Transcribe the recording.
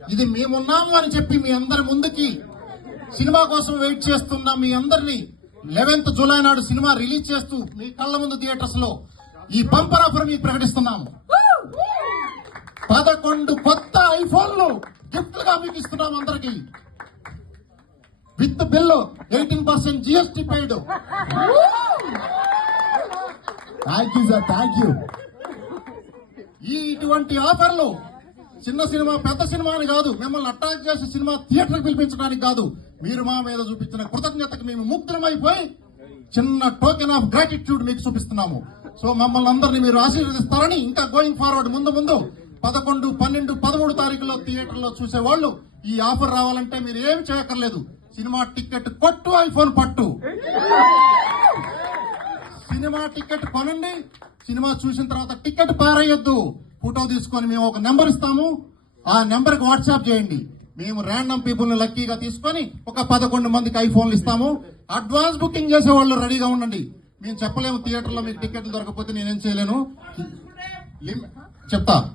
ఇది మేమున్నాము అని చెప్పి మీ అందరి ముందుకి సినిమా కోసం వెయిట్ చేస్తున్న మీ అందరినీ లెవెన్త్ జూలై నాడు సినిమా రిలీజ్ చేస్తూ మీ కళ్ళ ముందు థియేటర్స్లో ఈ బంపర్ ఆఫర్ మీకు ప్రకటిస్తున్నాము. పదకొండు కొత్త ఐఫోన్లు గిఫ్ట్గా మీకు ఇస్తున్నాం అందరికి. With bill eighteen percent GST paid. Thank you sir thank you ఈ ఇటువంటి ఆఫర్లు చిన్న సినిమా పెద్ద సినిమా అని కాదు. మిమ్మల్ని అట్రాక్ట్ చేసే సినిమా థియేటర్ పిలిపించడానికి కాదు. మీరు మా మీద చూపించిన కృతజ్ఞతకు మేము ముగ్ధమైపోయి చిన్న టోకెన్ ఆఫ్ గ్రాటిట్యూడ్ మీకు చూపిస్తున్నాము. సో మమ్మల్ని అందరినీ మీరు ఆశీర్వదిస్తారని ఇంకా గోయింగ్ ఫార్వర్డ్ ముందు ముందు పదకొండు పన్నెండు పదమూడు తారీఖులో థియేటర్లో చూసే వాళ్ళు ఈ ఆఫర్ రావాలంటే మీరు ఏం చేయక్కర్లేదు. సినిమా టికెట్ కొట్టు ఐఫోన్ పట్టు. సినిమా టికెట్ కొనండి. సినిమా చూసిన తర్వాత టికెట్ పారేయొద్దు. ఫోటో తీసుకొని మేము ఒక నెంబర్ ఇస్తాము. ఆ నెంబర్కి వాట్సాప్ చేయండి. మేము ర్యాండమ్ పీపుల్ని లక్కీగా తీసుకొని ఒక పదకొండు మందికి ఐఫోన్లు ఇస్తాము. అడ్వాన్స్ బుకింగ్ చేసే వాళ్ళు రెడీగా ఉండండి. మేము చెప్పలేము థియేటర్లో మీకు టికెట్లు దొరకకపోతే నేనేం చేయలేను. లిమ్- చెప్తా.